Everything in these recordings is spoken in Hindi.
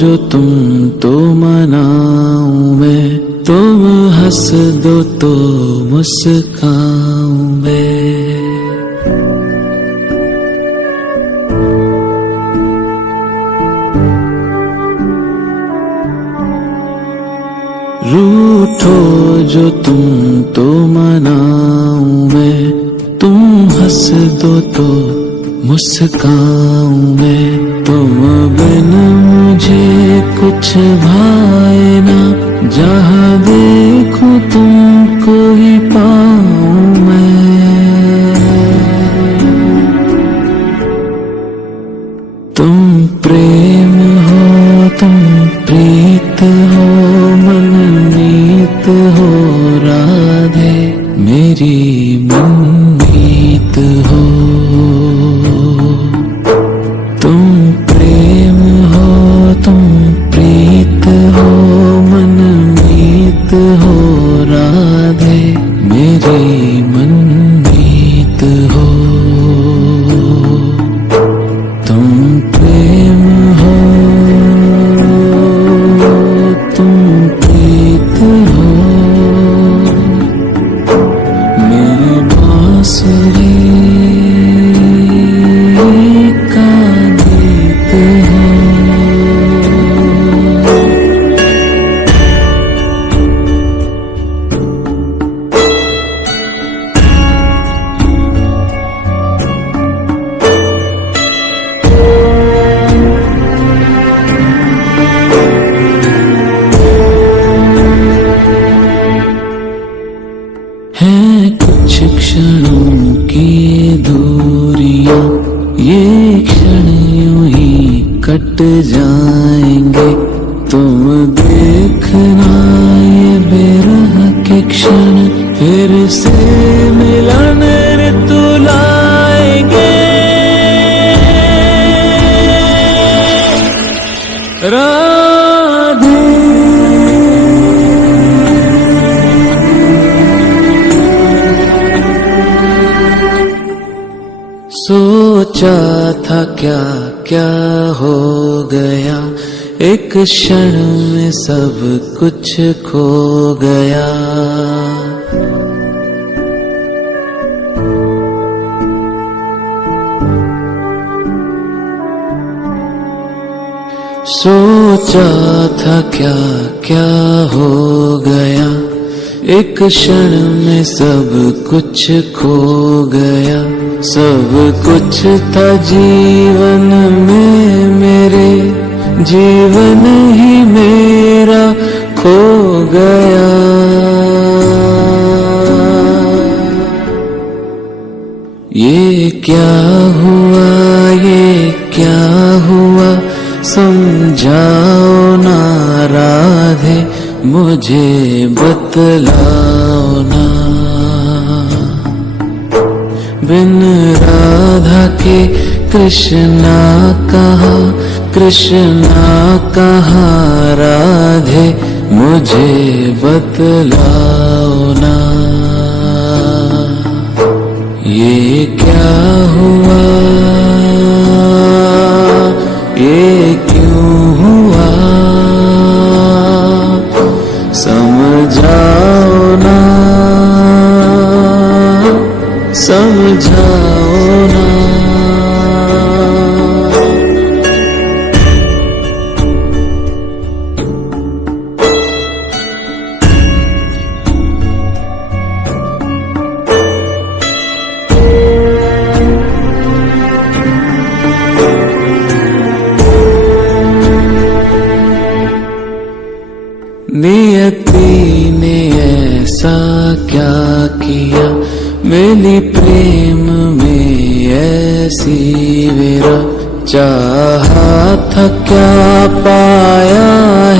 जो तुम तो मनाऊं मैं, तुम हंस दो तो मुस्काऊं मैं। रूठो जो तुम तो मनाऊं मैं, तुम हंस दो तो मुस्काऊं मैं। तुम बिन मुझे कुछ भाए ना, जहाँ देखूं तुमको ही पाऊं मैं। तुम प्रेम हो, तुम प्रीत हो, मनमीत हो राधे, मेरी मनमीत हो। तुम प्रेम हो, तुम प्रीत हो, मनमीत हो राधे, मेरी मनमीत हो। तुम प्रेम हो, तुम प्रीत हो, मेरी बांसुरी का गीत हो। हैं कुछ क्षणों की दूरियां, ये क्षण यूं ही कट जाएंगे। तुम देखना ये बेरह के क्षण, फिर से मिलन ऋतु लाएंगे। राधे सोचा था क्या क्या हो गया, एक क्षण में सब कुछ खो गया। सोचा था क्या क्या हो गया, एक क्षण में सब कुछ खो गया। सब कुछ था जीवन में मेरे, जीवन ही मेरा खो गया। ये क्या हुआ, ये क्या हुआ, समझाओ ना राधे, मुझे बतलाओ ना। बिन राधा के कृष्णा कहाँ, कृष्णा कहाँ राधे, मुझे बतलाओ ना। ये क्या हुआ, ये क्यों हुआ, समझाओ ना, समझाओ ना। नियति ने ऐसा क्या किया, मेरी प्रेम में ऐसी वेरा। चाहा था क्या, पाया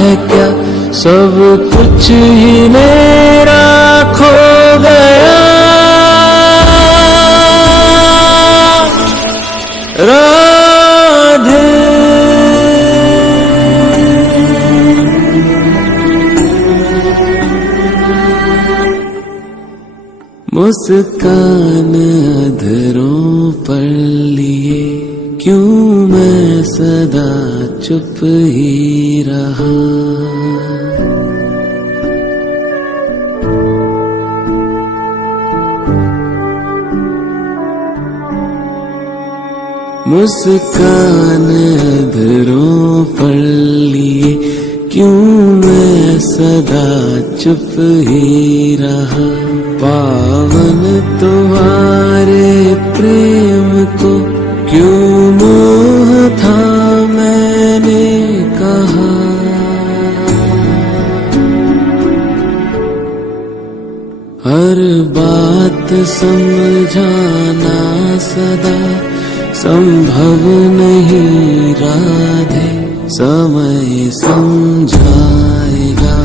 है क्या, सब कुछ ही मेरा खो गया। राधे मुस्कान अधरों पर लिए, क्यों मैं सदा चुप ही रहा। मुस्कान अधरों पर लिए क्यों मैं सदा चुप ही रहा। पावन तुम्हारे प्रेम को क्यों मोह था मैंने कहा। हर बात समझाना सदा संभव नहीं राधे, समय समझाएगा।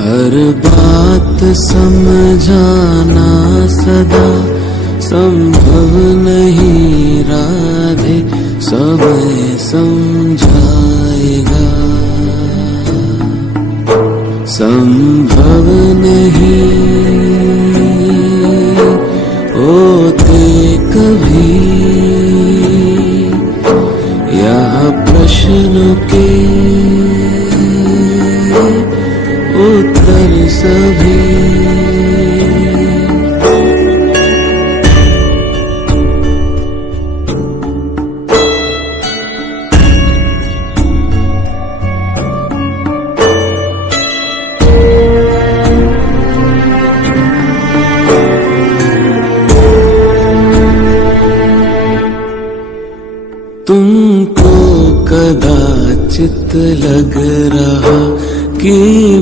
हर बात समझाना सदा संभव नहीं राधे, समय समझाएगा। संभव नहीं होते कभी यह प्रश्नों के उत्तर सभी। तुमको कदाचित लग रहा कि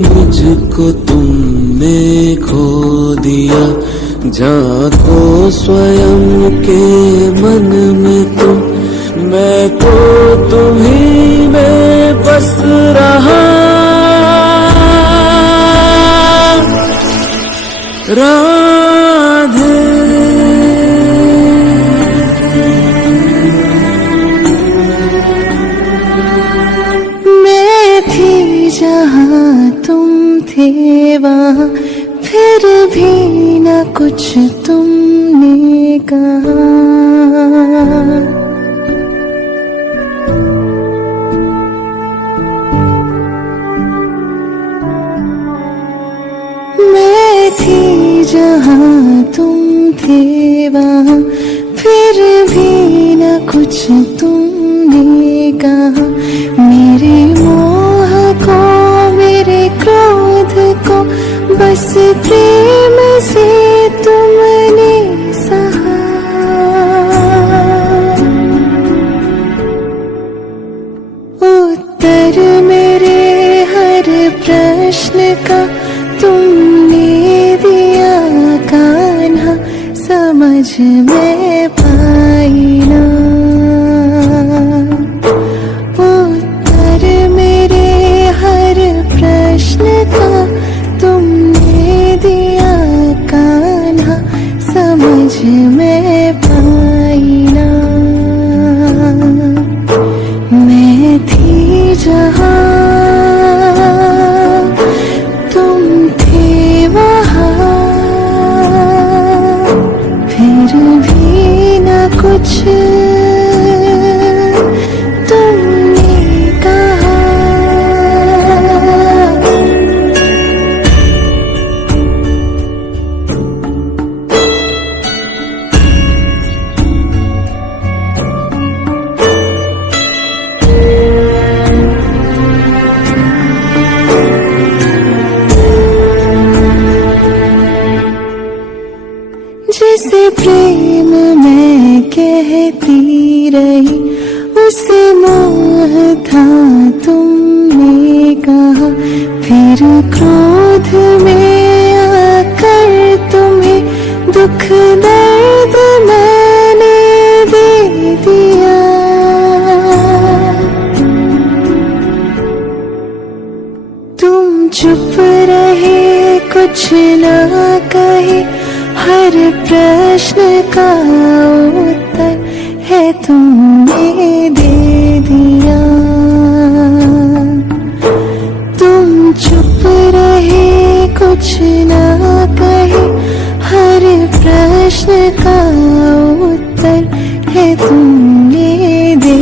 मुझको तुमने खो दिया। झांको स्वयं के मन में तुम, मैं तो तुम्हीं में बस रहा। राधे जहाँ तुम थे वहाँ फिर भी न कुछ तुमने कहा। मैं थी जहाँ तुम थे वहाँ फिर भी न कुछ तुमने कहा। मेरे मोह को, मेरे क्रोध को बस प्रेम से तुमने सहा। उत्तर मेरे हर प्रश्न का तुमने दिया कान्हा, समझ में पाई ना। प्रश्न का तुमने दिया कान्हा, समझ में पाई ना। मैं थी जहाँ तुम थे वहाँ फिर भी न कुछ जिसे प्रेम मैं कहती रही उसे मोह था तुमने कहा। फिर क्रोध में आकर तुम्हें दुख दर्द मैंने दे दिया। तुम चुप रहे, कुछ ना कहे, हर प्रश्न का उत्तर है तुमने दे दिया। तुम चुप रहे, कुछ ना कहे, हर प्रश्न का उत्तर है तुमने दे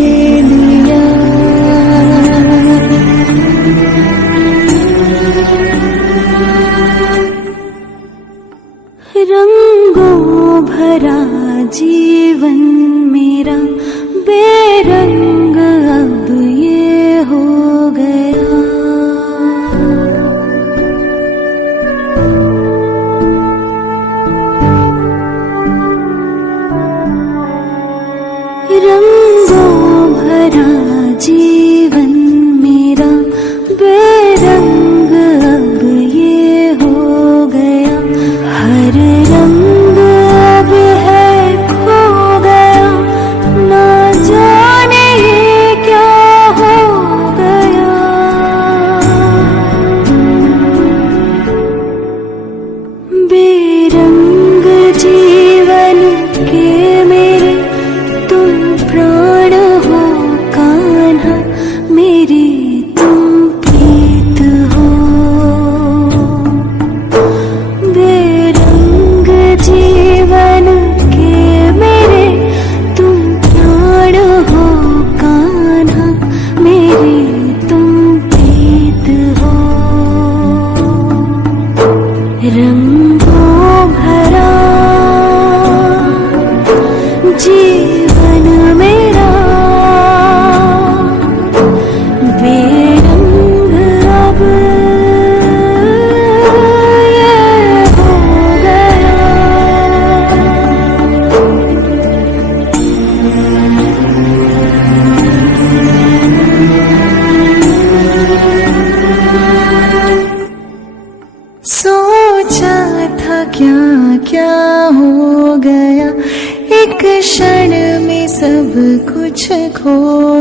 क्षण में सब कुछ खो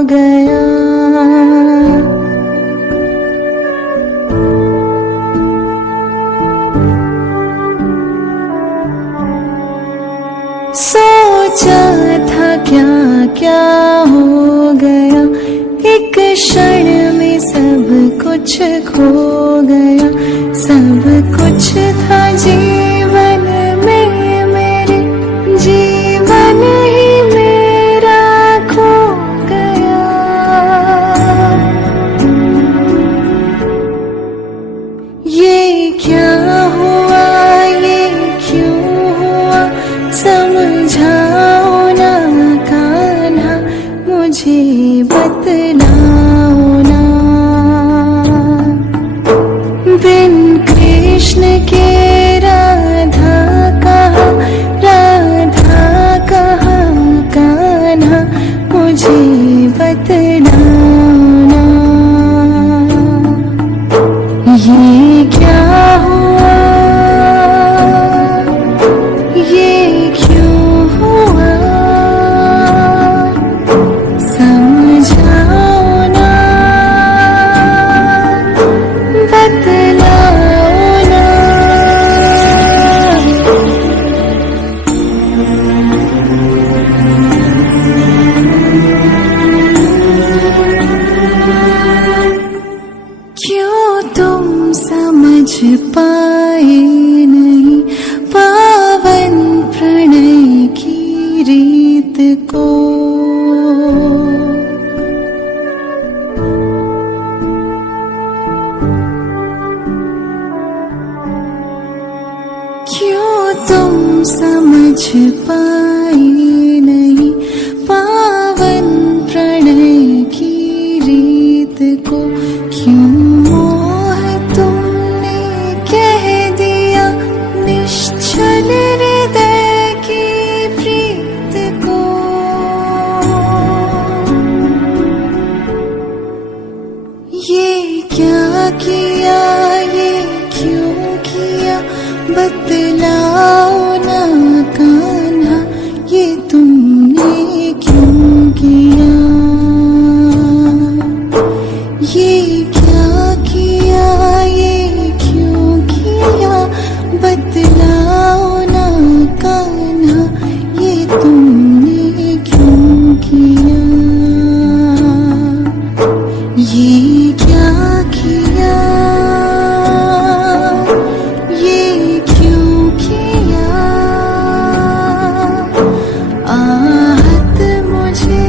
गया। सोचा था क्या क्या हो गया, एक क्षण में सब कुछ खो गया। सब कुछ था जीवन में मेरे, जीवन ही मेरा खो गया। ये क्या हुआ, ये क्यों हुआ, समझाओ ना कान्हा, मुझे बतलाओ ना। बिन कृष्ण के राधा कहाँ, राधा कहाँ कान्हा, मुझे बतलाओ ना। ये क्या हुआ, ये क्यों हुआ, समझाओ ना, बतलाओ ना। क्यों तुम समझ पाए नहीं पावन प्रणय की रीत को। क्यों तुम समझ पाए नहीं पावन प्रणय की रीत को। क्यों मोह तुमने कह दिया निश्चल हृदय की प्रीत को। ये क्या किया, ये क्यों किया, बतलाओ ना कान्हा, ये तुमने क्यों किया। ये क्या किया, ये क्यों किया, बतलाओ ना कान्हा, ये तुमने क्यों किया। ये क्या किया, ये क्यों किया, आहत मुझे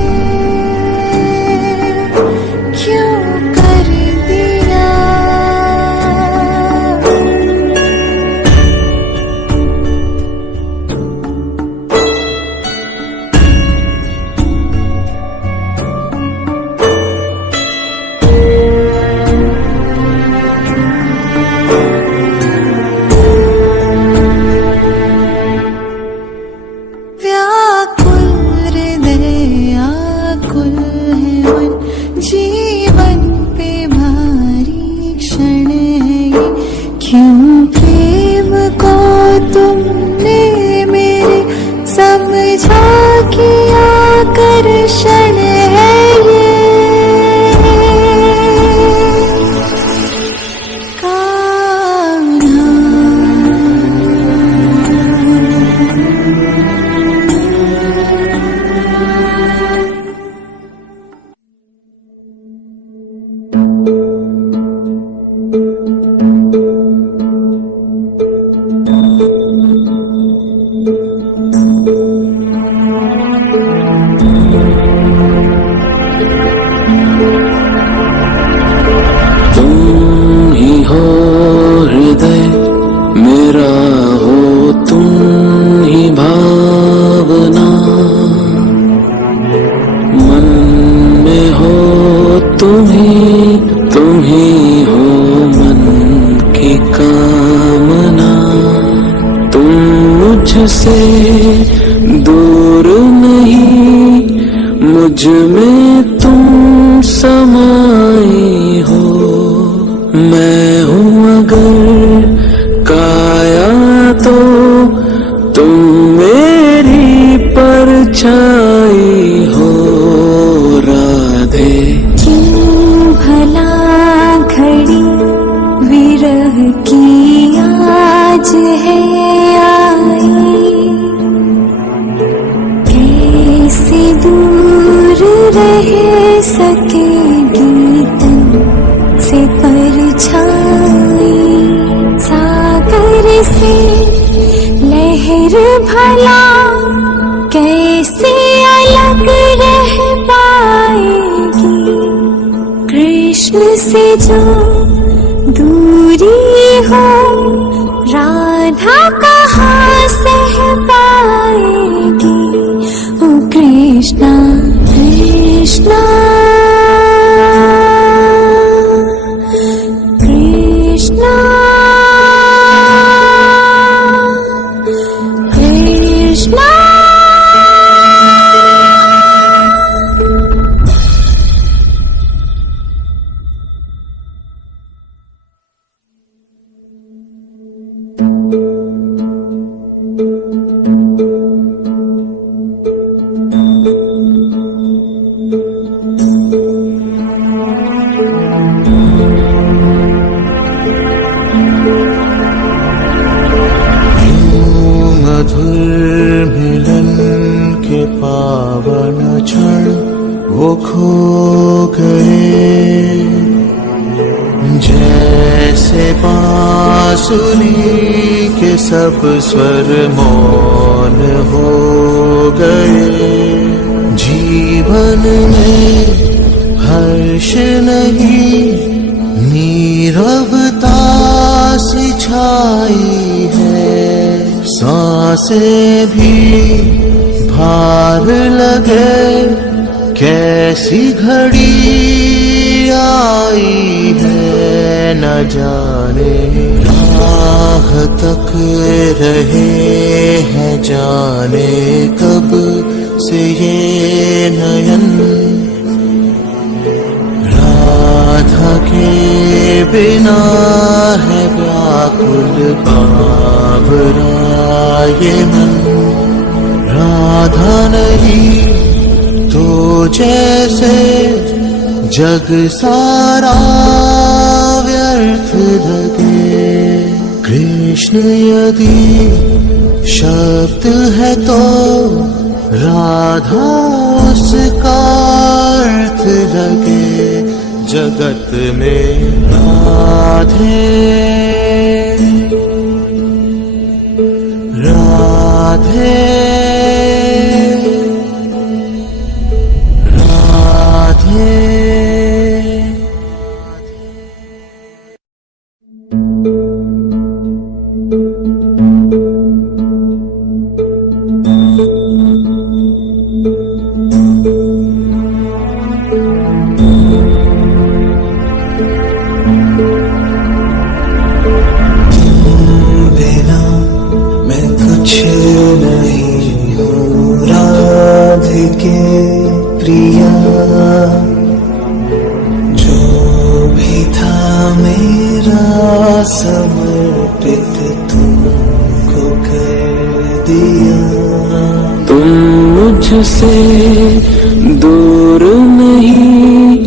क्यों कर दिया। व्याकुल हृदय आकुल है मन, जीवन पे भारी क्षण है ये। क्यों प्रेम को तुमने मेरे समझा किया आकर्षण है ये। कान्हा तुम ही हो हृदय मेरा, हो तुम ही भावना। मन में हो तुम ही हो मन की कामना। तुम मुझसे दूर नहीं, मुझ में तुम समाई हो। मैं हूँ अगर काया तो तुम मेरी परछाई की आज है आई, कैसे दूर रह सकेगी तन से परछाई, सागर से लहर भला कैसे अलग रह पाएगी, कृष्ण से जो दूरी हो राधा कहाँ सह पाएगी। ओ कृष्णा कृष्णा कृष्णा कृष्णा। मधुर मिलन के पावन क्षण वो खो गए, जैसे बांसुरी के सब स्वर मौन हो गए। जीवन में हर्ष नहीं नीरवता सी छाई है, सांसें भी भार लगे कैसी घड़ी आई है, न जाने राह तक रहे हैं जाने कब से ये नयन, राधा के बिना है व्याकुल बाबरा ये मन, राधा नहीं तो जैसे जग सारा व्यर्थ लगे। कृष्ण यदि शब्द है तो राधा उसका अर्थ लगे, जगत में राधे राधे राधे। बिना मैं कुछ नहीं हूँ राधिके प्रिया, जो भी था मेरा समर्पित तुमको कर दिया। तुम मुझसे दूर नहीं,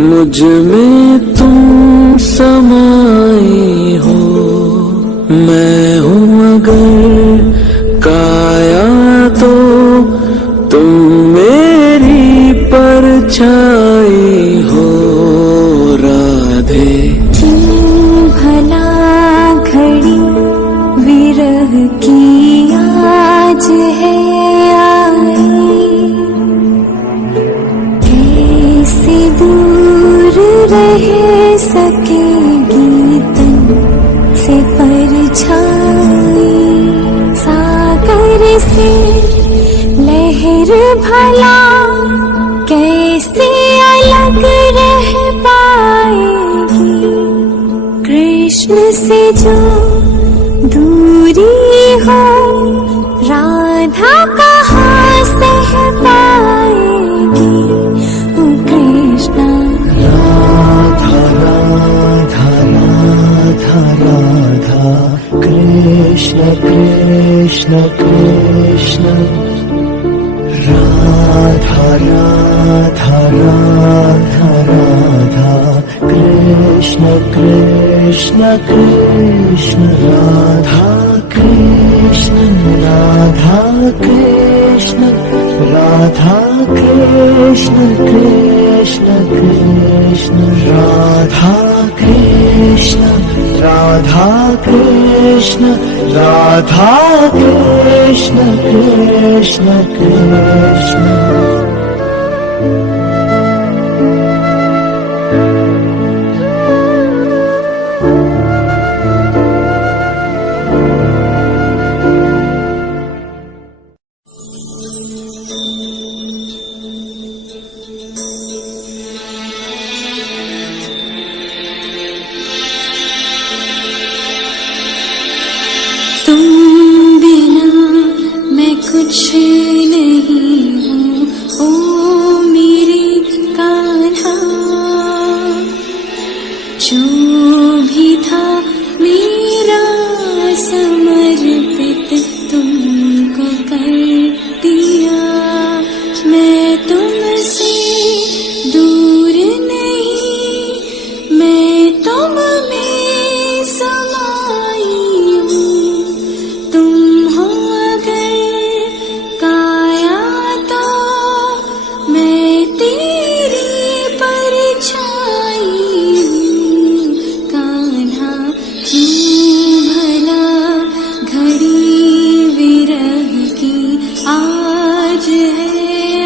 मुझ में तुम समाए हो, मैं हूँ मगर काया तो तुम मेरी परछाई हो, राधे। भला घड़ी विरह की आज है आई, कैसे दूर रह सकेगी तन से परछाई, सागर से लहर भला कैसे अलग रह पाएगी, कृष्ण से जो दूरी हो राधा कहाँ सह पाएगी। ओ कृष्णा राधा राधा राधा राधा, कृष्ण कृष्ण कृष्ण राधा। राधा राधा राधा कृष्ण कृष्ण कृष्ण राधा कृष्ण राधा कृष्ण राधा कृष्ण कृष्ण कृष्ण राधा कृष्ण राधा कृष्ण राधा कृष्ण कृष्ण कृष्ण तुम बिना मैं कुछ नहीं हूँ, ओ मेरे कान्हा। जो भी था मेरा समर्पित तुमको कर दिया। मैं तुमसे दूर नहीं, मैं तुम में समाई हूँ। तुम हो अगर काया तो मैं तेरी परछाई हूँ। कान्हा क्यों भला घड़ी विरह की आज है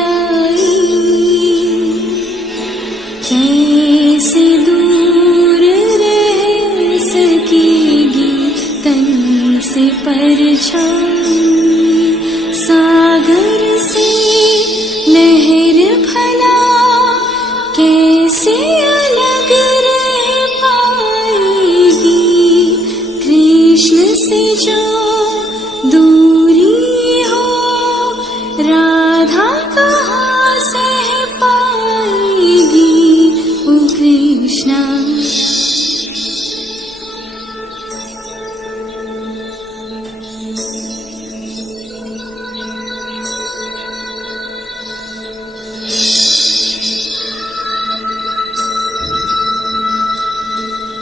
आई। कैसे दूर रह सकेगी तन से परछाई।